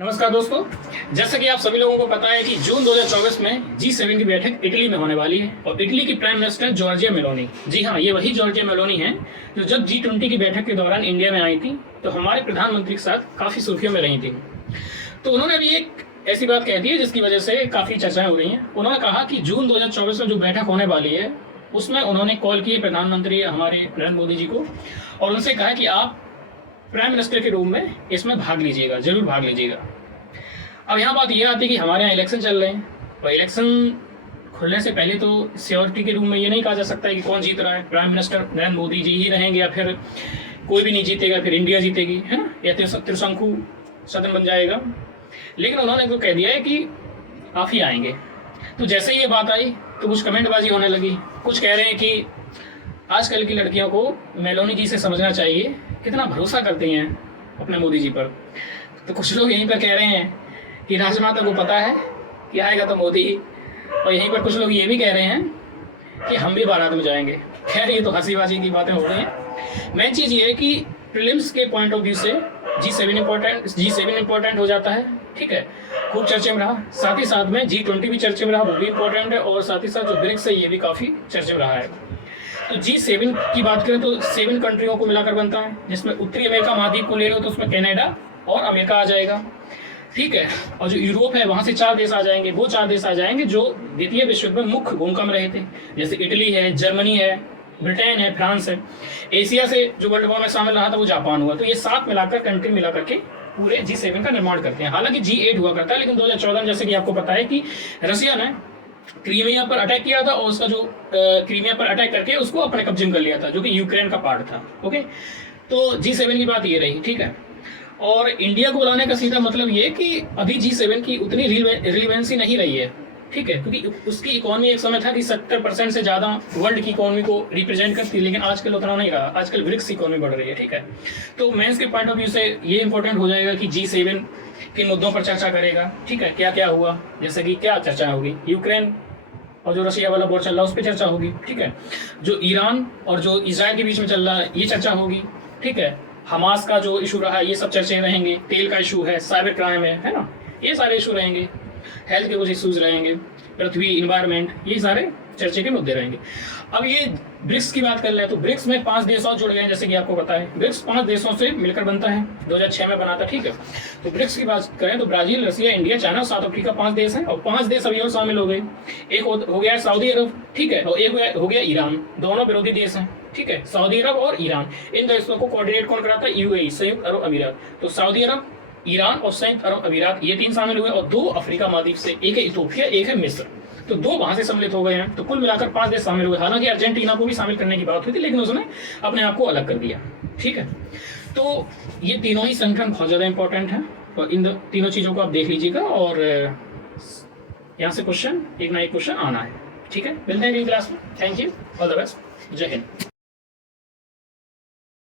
नमस्कार दोस्तों, जैसा कि आप सभी लोगों को पता है कि जून 2024 में G7 की बैठक इटली में होने वाली है और इटली की प्राइम मिनिस्टर जॉर्जिया मेलोनी, जी हाँ, ये वही जॉर्जिया मेलोनी है जो जब G20 की बैठक के दौरान इंडिया में आई थी तो हमारे प्रधानमंत्री के साथ काफ़ी सुर्खियों में रही थी। तो उन्होंने अभी एक ऐसी बात कह दी है जिसकी वजह से काफ़ी चर्चाएं हो रही हैं। उन्होंने कहा कि जून 2024 में जो बैठक होने वाली है उसमें उन्होंने कॉल की प्रधानमंत्री हमारे नरेंद्र मोदी जी को और उनसे कहा कि आप प्राइम मिनिस्टर के रूप में इसमें भाग लीजिएगा, जरूर भाग लीजिएगा। अब यहाँ बात यह आती है कि हमारे यहाँ इलेक्शन चल रहे हैं और इलेक्शन खुलने से पहले तो सिक्योरिटी के रूम में ये नहीं कहा जा सकता है कि कौन जीत रहा है, प्राइम मिनिस्टर नरेंद्र मोदी जी ही रहेंगे या फिर कोई भी नहीं जीतेगा, फिर इंडिया जीतेगी, है ना, या त्रिशंकु सदन बन जाएगा। लेकिन उन्होंने तो कह दिया है कि आप ही आएंगे। तो जैसे ही ये बात आई तो कुछ कमेंटबाजी होने लगी। कुछ कह रहे हैं कि आजकल की लड़कियों को मेलोनी जी से समझना चाहिए कितना भरोसा करती हैं अपने मोदी जी पर। तो कुछ लोग यहीं पर कह रहे हैं कि राजमाता को पता है कि आएगा तो मोदी ही, और यहीं पर कुछ लोग ये भी कह रहे हैं कि हम भी बारात में जाएंगे। खैर ये तो हंसीबाजी की बातें हो रही हैं। मेन चीज़ ये है कि प्रीलिम्स के पॉइंट ऑफ व्यू से G7 इम्पोर्टेंट हो जाता है, ठीक है, खूब चर्चे में रहा। साथ ही साथ में G20 भी चर्चे में रहा, वो भी इम्पोर्टेंट है, और साथ ही साथ जो ब्रिक्स है ये भी काफ़ी चर्चे में रहा है। तो G7 की बात करें तो 7 कंट्रियों को मिलाकर बनता है, जिसमें उत्तरी अमेरिका महाद्वीप को ले लो तो उसमें कनाडा और अमेरिका आ जाएगा, ठीक है। और जो यूरोप है वहाँ से 4 देश आ जाएंगे। वो 4 देश आ जाएंगे जो द्वितीय विश्व युद्ध में मुख्य भूमिका में रहे थे, जैसे इटली है, जर्मनी है, ब्रिटेन है, फ्रांस है। एशिया से जो वर्ल्ड वॉर में शामिल रहा था वो जापान हुआ। तो ये 7 मिलाकर कंट्री मिलाकर के पूरे G7 का निर्माण करते हैं। हालांकि G8 हुआ करता है, लेकिन 2014 में जैसे कि आपको पता है कि रसिया ने क्रीमिया पर अटैक किया था और उसका जो क्रीमिया पर अटैक करके उसको अपने कब्जे में कर लिया था, जो कि यूक्रेन का पार्ट था। ओके, तो G7 की बात ये रही, ठीक है। और इंडिया को बुलाने का सीधा मतलब ये कि अभी G7 की उतनी रिलेवेंसी नहीं रही है, ठीक है, क्योंकि उसकी इकोनॉमी एक समय था कि 70% से ज़्यादा वर्ल्ड की इकोनॉमी को रिप्रेजेंट करती है, लेकिन आजकल उतना नहीं रहा। आजकल ब्रिक्स इकोनॉमी बढ़ रही है, ठीक है। तो मेंस के पॉइंट ऑफ व्यू से ये इंपॉर्टेंट हो जाएगा कि G7 के मुद्दों पर चर्चा करेगा, ठीक है, क्या क्या हुआ, जैसे कि क्या चर्चा होगी, यूक्रेन और जो रशिया वाला वॉर चल रहा है उस पर चर्चा होगी, ठीक है। जो ईरान और जो इजराइल के बीच में चल रहा है ये चर्चा होगी, ठीक है। हमास का जो इशू रहा है ये सब चर्चे रहेंगे। तेल का इशू है, साइबर क्राइम है ना, ये सारे इशू रहेंगे। हेल्थ के कुछ इशूज रहेंगे, पृथ्वी, इन्वायरमेंट, ये सारे चर्चे के मुद्दे रहेंगे। अब ये ब्रिक्स की बात कर ले तो ब्रिक्स में 5 देश और जुड़ गए हैं, जैसे कि आपको पता है। ब्रिक्स 5 देशों से मिलकर बनता है, 2006 में बना था, ठीक है। तो ब्रिक्स की बात करें तो ब्राजील, रसिया, इंडिया, चाइना, साउथ अफ्रीका 5 देश हैं, और 5 देश अभी और शामिल हो गए। एक हो गया सऊदी अरब, ठीक है, और एक हो गया ईरान। दोनों विरोधी देश हैं, ठीक है, सऊदी अरब और ईरान। इन देशों को कोऑर्डिनेट कौन कराता है? UAE, संयुक्त अरब अमीरात। तो सऊदी अरब, ईरान और संयुक्त अरब अमीरात, ये 3 शामिल हुए, और 2 अफ्रीका महाद्वीप से, एक है इथोपिया, एक है मिस्र। तो 2 वहां से सम्मिलित हो गए हैं। तो कुल मिलाकर 5 देश शामिल हुए। हालांकि अर्जेंटीना को भी शामिल करने की बात हुई थी, लेकिन उसने अपने आप को अलग कर दिया, ठीक है। तो ये तीनों ही संगठन बहुत ज्यादा इंपॉर्टेंट है, और इन तीनों चीजों को आप देख लीजिएगा, और यहाँ से क्वेश्चन एक ना एक क्वेश्चन आना है, ठीक है। मिलते हैं अगली क्लास में। Thank you, all the best, जय हिंद।